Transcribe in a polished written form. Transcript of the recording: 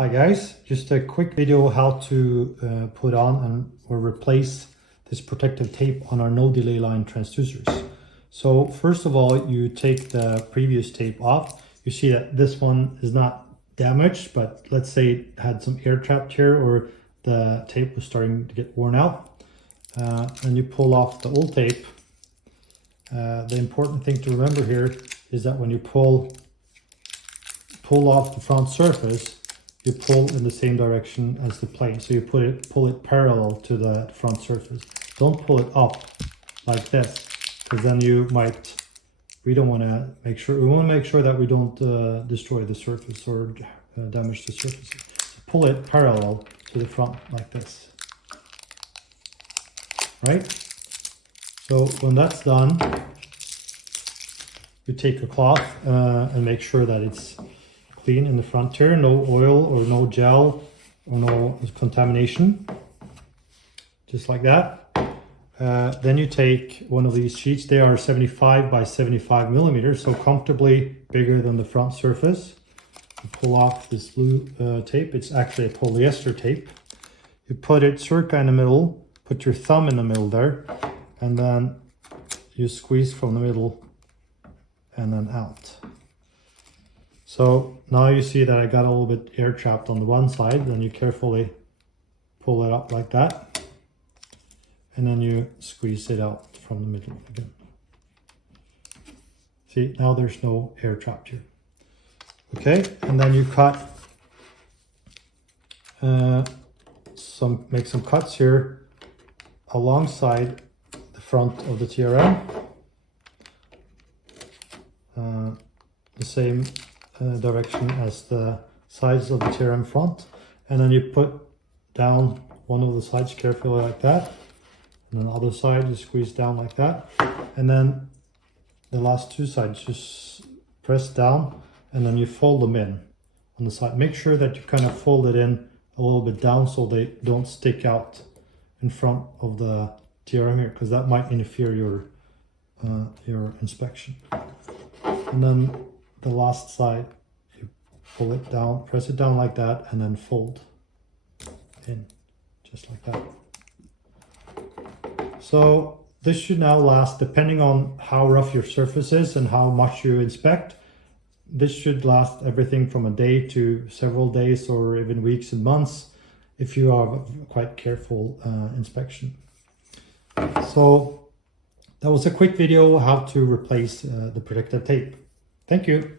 Hi guys, just a quick video how to put on or replace this protective tape on our no delay line transducers. So first of all, you take the previous tape off. You see that this one is not damaged, but let's say it had some air trapped here or the tape was starting to get worn out. And you pull off the old tape. The important thing to remember here is that when you pull off the front surface, you pull in the same direction as the plane. So you pull it parallel to the front surface. Don't pull it up like this, because then we want to make sure that we don't destroy the surface or damage the surface. So pull it parallel to the front like this, right? So when that's done, you take a cloth and make sure that it's clean in the front here, no oil or no gel or no contamination, just like that. Then you take one of these sheets. They are 75 by 75 millimeters, so comfortably bigger than the front surface. You pull off this blue tape. It's actually a polyester tape. You put it circa in the middle, put your thumb in the middle there, and then you squeeze from the middle and then out. So now you see that I got a little bit air trapped on the one side. Then you carefully pull it up like that. And then you squeeze it out from the middle again. See, now there's no air trapped here. Okay, and then you cut, make some cuts here alongside the front of the TRM. The same direction as the sides of the TRM front, and then you put down one of the sides carefully like that, and then the other side you squeeze down like that, and then the last two sides just press down, and then you fold them in on the side. Make sure that you kind of fold it in a little bit down so they don't stick out in front of the TRM here, because that might interfere your inspection. And then the last side, you pull it down, press it down like that, and then fold in, just like that. So this should now last, depending on how rough your surface is and how much you inspect, this should last everything from a day to several days or even weeks and months if you have quite careful inspection. So that was a quick video how to replace the protective tape. Thank you.